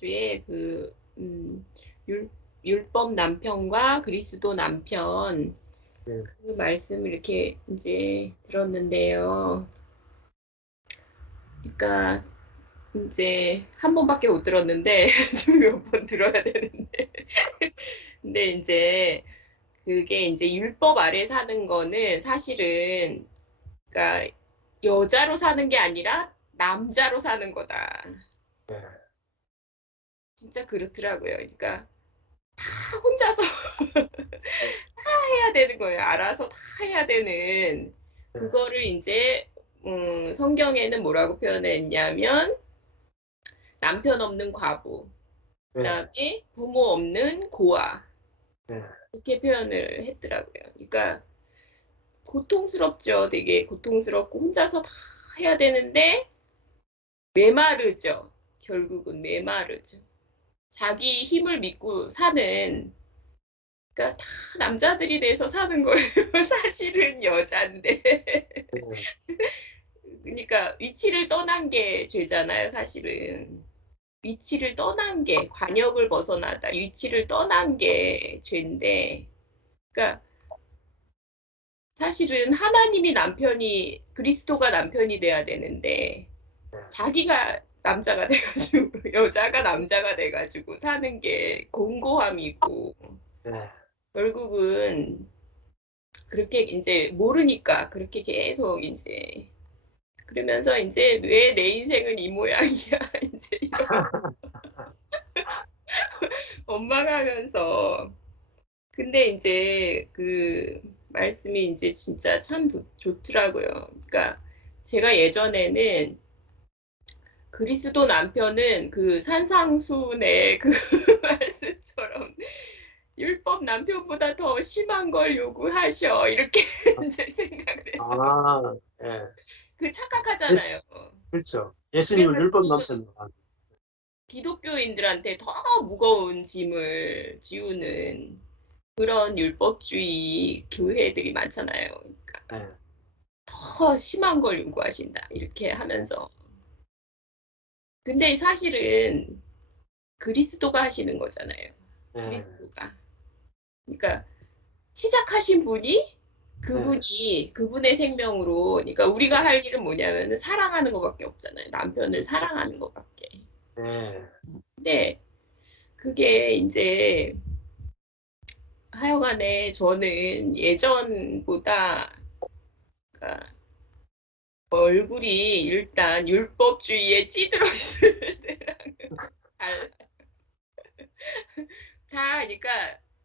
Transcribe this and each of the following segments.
주에 그 음, 율, 율법 남편과 그리스도 남편 네. 그 말씀을 이렇게 이제 들었는데요. 그러니까 이제 한 번밖에 못 들었는데 좀 몇 번 들어야 되는데 근데 이제 그게 이제 율법 아래 사는 거는 사실은 그러니까 여자로 사는 게 아니라 남자로 사는 거다. 네. 진짜 그렇더라고요. 그러니까 다 혼자서 다 해야 되는 거예요. 알아서 다 해야 되는 그거를 이제 음, 성경에는 뭐라고 표현했냐면 남편 없는 과부, 네. 그다음에 부모 없는 고아 네. 이렇게 표현을 했더라고요. 그러니까 고통스럽죠. 되게 고통스럽고 혼자서 다 해야 되는데 메마르죠. 결국은 메마르죠. 자기 힘을 믿고 사는 그러니까 다 남자들이 돼서 사는 거예요. 사실은 여자인데. 네. 그러니까 위치를 떠난 게 죄잖아요, 사실은. 위치를 떠난 게 관역을 벗어나다 위치를 떠난 게 죄인데 그러니까 사실은 하나님이 남편이 그리스도가 남편이 돼야 되는데 자기가 남자가 돼가지고 여자가 남자가 돼가지고 사는 게 공고함이고 네. 결국은 그렇게 이제 모르니까 그렇게 계속 이제 그러면서 이제 왜 내 인생은 이 모양이야 이제 이런 원망하면서 근데 이제 그 말씀이 이제 진짜 참 좋- 좋더라고요. 그러니까 제가 예전에는 그리스도 남편은 그 산상순의 그 말씀처럼 율법 남편보다 더 심한 걸 요구하셔 이렇게 이제 생각을 했어요. 아, 예. 그 착각하잖아요. 그렇죠. 예수님은 율법 그- 남편. 기독교인들한테 더 무거운 짐을 지우는 그런 율법주의 교회들이 많잖아요. 그러니까 네. 더 심한 걸 요구하신다. 이렇게 하면서. 근데 사실은 그리스도가 하시는 거잖아요. 네. 그리스도가. 그러니까 시작하신 분이 그분이 그분의 생명으로 그러니까 우리가 할 일은 뭐냐면은 사랑하는 것밖에 없잖아요. 남편을 사랑하는 것밖에. 네. 근데 그게 이제 하여간에 저는 예전보다 그러니까 얼굴이 일단 율법주의에 찌들어 있을 달라요. 다 그러니까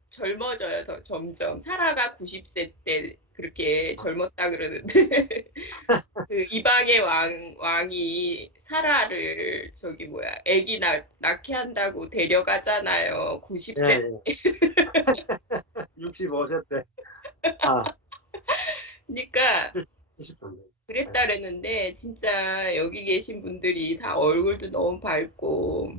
젊어져요. 더 점점 사라가 90세 때 그렇게 젊었다 그러는데 그 이방의 왕 왕이 사라를 저기 뭐야 아기 낳, 낳게 한다고 데려가잖아요. 90세 네. 65세 때. 아, 그러니까 20분. 그랬다 그랬는데 진짜 여기 계신 분들이 다 얼굴도 너무 밝고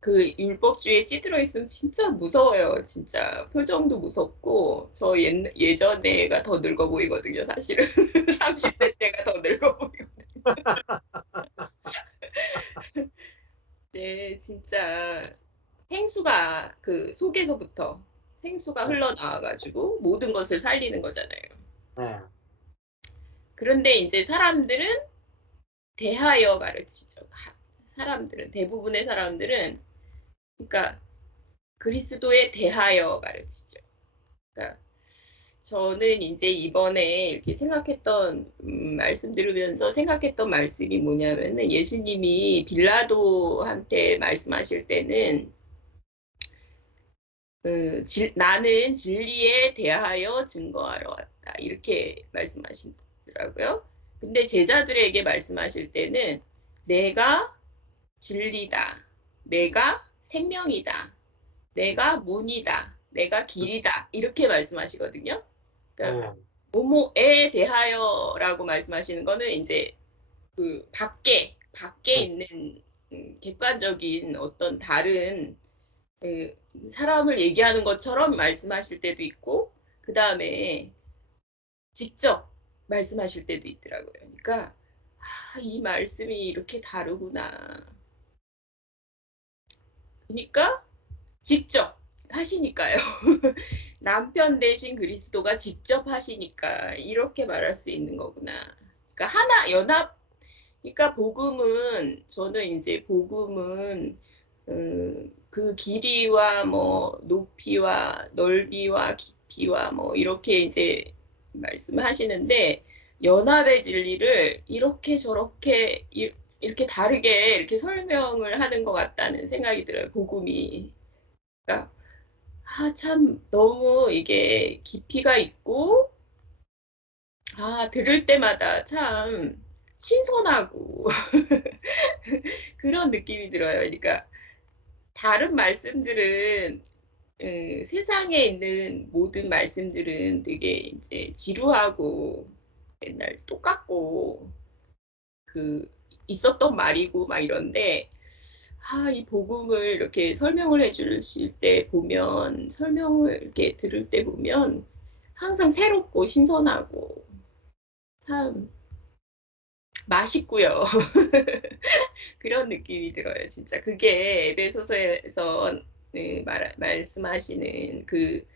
그 율법주의에 찌들어 있으면 진짜 무서워요. 진짜 표정도 무섭고 저 옛, 예전에가 더 늙어 보이거든요. 사실은 30대 때가 더 늙어 보이거든요. 네, 진짜 생수가 그 속에서부터 생수가 흘러나와가지고 모든 것을 살리는 거잖아요. 네. 그런데 이제 사람들은 대하여 가르치죠. 가- 사람들은 대부분의 사람들은 그러니까 그리스도에 대하여 가르치죠. 그러니까 저는 이제 이번에 이렇게 생각했던 음, 말씀 들으면서 생각했던 말씀이 뭐냐면은 예수님이 빌라도한테 말씀하실 때는 그, 질- 나는 진리에 대하여 증거하러 왔다 이렇게 말씀하 시더라고요. 근데 제자들에게 말씀하실 때는 내가 진리다, 내가 생명이다, 내가 문이다, 내가 길이다 이렇게 말씀하시거든요. 그러니까 네. 모모에 대하여라고 말씀하시는 거는 이제 그 밖에 밖에 네. 있는 음, 객관적인 어떤 다른 그 사람을 얘기하는 것처럼 말씀하실 때도 있고 그 다음에 직접 말씀하실 때도 있더라고요. 그러니까 아, 이 말씀이 이렇게 다르구나. 그러니까 직접 하시니까요. 남편 대신 그리스도가 직접 하시니까 이렇게 말할 수 있는 거구나. 그러니까 하나 연합 그러니까 복음은 저는 이제 복음은 음, 그 길이와 뭐 높이와 넓이와 깊이와 뭐 이렇게 이제 말씀을 하시는데 연합의 진리를 이렇게 저렇게 이- 이렇게 다르게 이렇게 설명을 하는 것 같다는 생각이 들어요. 복음이. 그러니까 아, 참 너무 이게 깊이가 있고 아, 들을 때마다 참 신선하고 그런 느낌이 들어요. 그러니까 다른 말씀들은 음, 세상에 있는 모든 말씀들은 되게 이제 지루하고 맨날 똑같고 그 있었던 말이고 막 이런데 아, 이 복음을 이렇게 설명을 해 주실 때 보면 설명을 이렇게 들을 때 보면 항상 새롭고 신선하고 참 맛있고요. 그런 느낌이 들어요. 진짜 그게 에베소서에서 네, 말, 말씀하시는 그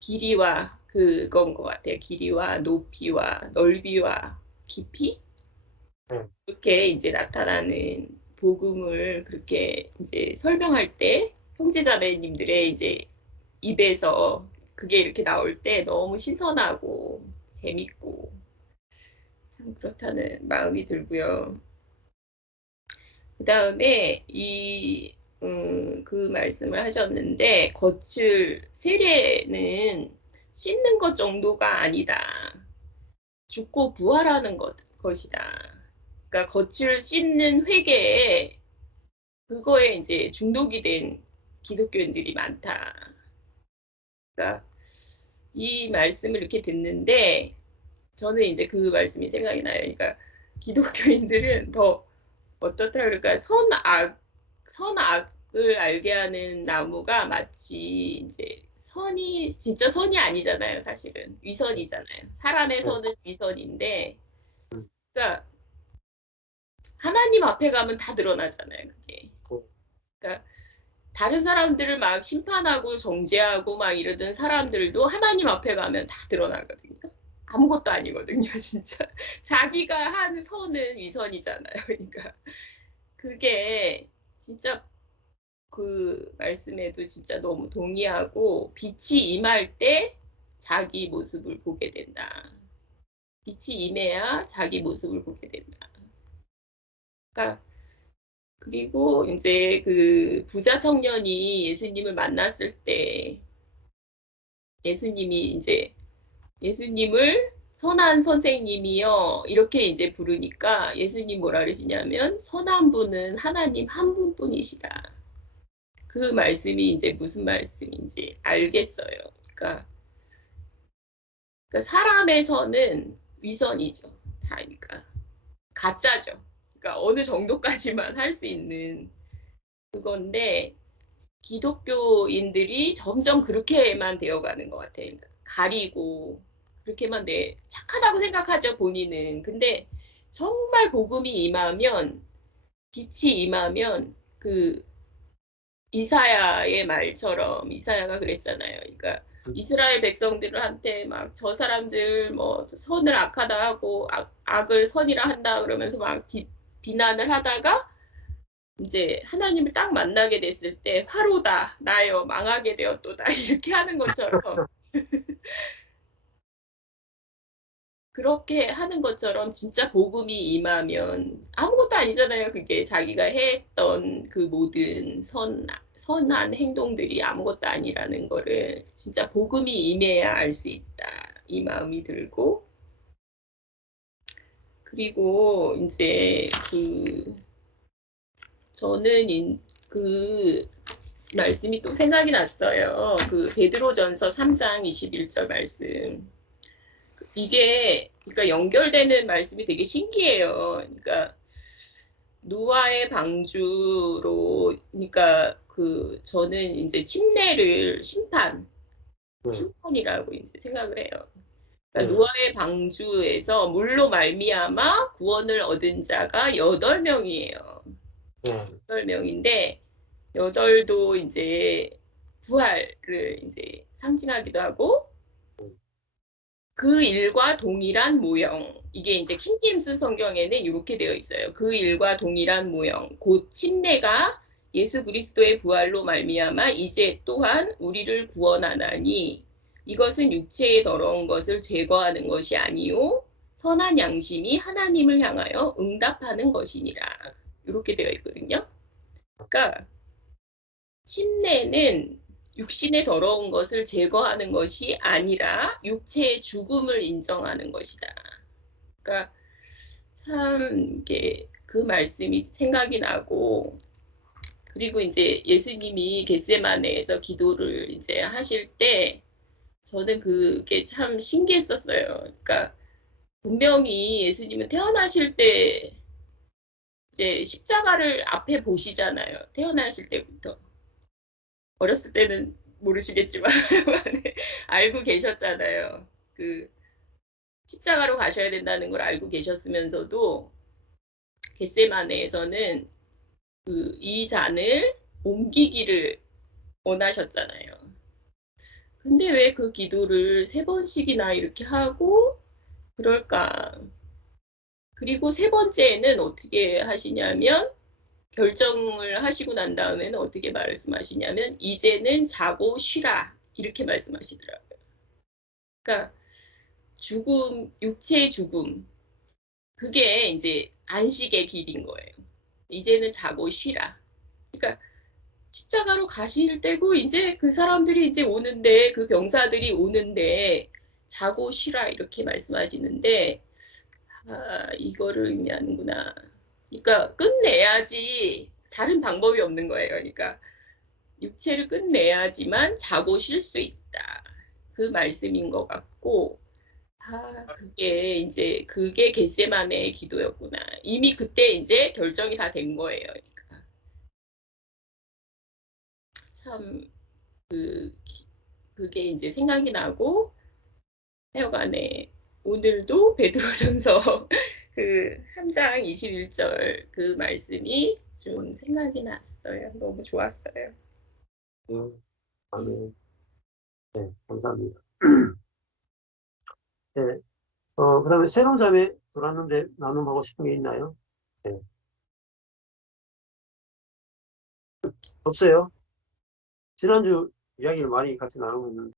길이와 그건 것 같아요. 길이와 높이와 넓이와 깊이 네. 이렇게 이제 나타나는 복음을 그렇게 이제 설명할 때 형제자매님들의 이제 입에서 그게 이렇게 나올 때 너무 신선하고 재밌고 참 그렇다는 마음이 들고요. 그 다음에 이, 음, 그 말씀을 하셨는데, 겉을, 세례는 씻는 것 정도가 아니다. 죽고 부활하는 것, 것이다. 그러니까 겉을 씻는 회개에, 그거에 이제 중독이 된 기독교인들이 많다. 그러니까 이 말씀을 이렇게 듣는데, 저는 이제 그 말씀이 생각이 나요. 그러니까 기독교인들은 더 어떻다 그럴까 선악 선악을 알게 하는 나무가 마치 이제 선이 진짜 선이 아니잖아요 사실은. 위선이잖아요. 사람의 선은 위선인데 그러니까 하나님 앞에 가면 다 드러나잖아요 그게. 그러니까 다른 사람들을 막 심판하고 정죄하고 막 이러던 사람들도 하나님 앞에 가면 다 드러나거든요. 아무것도 아니거든요 진짜. 자기가 한 선은 위선이잖아요 그러니까. 그게 진짜 그 말씀에도 진짜 너무 동의하고 빛이 임할 때 자기 모습을 보게 된다. 빛이 임해야 자기 모습을 보게 된다. 그러니까 그리고 이제 그 부자 청년이 예수님을 만났을 때 예수님이 이제 예수님을 선한 선생님이요. 이렇게 이제 부르니까 예수님 뭐라 그러시냐면 선한 분은 하나님 한 분뿐이시다. 그 말씀이 이제 무슨 말씀인지 알겠어요. 그러니까, 그러니까 선은 위선이죠. 다 그러니까 가짜죠. 그러니까 어느 정도까지만 할 수 있는 그건데 기독교인들이 점점 그렇게만 되어가는 것 같아요. 그러니까 가리고 그렇게만 내 착하다고 생각하죠 본인은. 근데 정말 복음이 임하면 빛이 임하면 그 이사야의 말처럼 이사야가 그랬잖아요. 그러니까 이스라엘 백성들한테 막 저 사람들 뭐 선을 악하다 하고 악, 악을 선이라 한다 그러면서 막 비, 비난을 하다가 이제 하나님을 딱 만나게 됐을 때 화로다 나여 망하게 되었도다. 이렇게 하는 것처럼 그렇게 하는 것처럼 진짜 복음이 임하면 아무것도 아니잖아요. 그게 자기가 했던 그 모든 선, 선한 행동들이 아무것도 아니라는 거를 진짜 복음이 임해야 알 수 있다. 이 마음이 들고 그리고 이제 그 저는 인- 그 말씀이 또 생각이 났어요. 그 베드로전서 3장 21절 말씀. 이게 그러니까 연결되는 말씀이 되게 신기해요. 그러니까 노아의 방주로 그러니까 그 저는 이제 침례를 심판 네. 심판이라고 이제 생각을 해요. 그러니까 네. 노아의 방주에서 물로 말미암아 구원을 얻은 자가 여덟 명이에요. 네. 여덟 명인데 여절도 이제 부활을 이제 상징하기도 하고 그 일과 동일한 모형 이게 이제 킹제임스 성경에는 이렇게 되어 있어요. 그 일과 동일한 모형 곧 침례가 예수 그리스도의 부활로 말미암아 이제 또한 우리를 구원하나니 이것은 육체의 더러운 것을 제거하는 것이 아니요 선한 양심이 하나님을 향하여 응답하는 것이니라 이렇게 되어 있거든요. 그러니까 침례는 육신의 더러운 것을 제거하는 것이 아니라 육체의 죽음을 인정하는 것이다. 그러니까 참 이게 그 말씀이 생각이 나고 그리고 이제 예수님이 겟세마네에서 기도를 이제 하실 때 저는 그게 참 신기했었어요. 그러니까 분명히 예수님은 태어나실 때 이제 십자가를 앞에 보시잖아요. 태어나실 때부터. 어렸을 때는 모르시겠지만 알고 계셨잖아요. 그 십자가로 가셔야 된다는 걸 알고 계셨으면서도 겟세마네에서는 그 이 잔을 옮기기를 원하셨잖아요. 근데 왜 그 기도를 세 번씩이나 이렇게 하고 그럴까? 그리고 세 번째는 어떻게 하시냐면 결정을 하시고 난 다음에는 어떻게 말씀하시냐면 이제는 자고 쉬라 이렇게 말씀하시더라고요. 그러니까 죽음, 육체의 죽음 그게 이제 안식의 길인 거예요. 이제는 자고 쉬라. 그러니까 십자가로 가실 때고 이제 그 사람들이 이제 오는데 그 병사들이 오는데 자고 쉬라 이렇게 말씀하시는데 아 이거를 의미하는구나. 그러니까 끝내야지 다른 방법이 없는 거예요. 그러니까 육체를 끝내야지만 자고 쉴 수 있다. 그 말씀인 것 같고 아 그게 이제 그게 겟세마네의 기도였구나. 이미 그때 이제 결정이 다 된 거예요. 그러니까 참 그 그게 이제 생각이 나고 하여간에 오늘도 베드로전서 그 3장 21절 그 말씀이 좀 생각이 났어요. 너무 좋았어요. 네. 아멘. 네, 감사합니다. 네. 어, 그 다음에 새로운 자매 들어왔는데 나눔하고 싶은 게 있나요? 네. 없어요? 지난주 이야기를 많이 같이 나누고 있는데.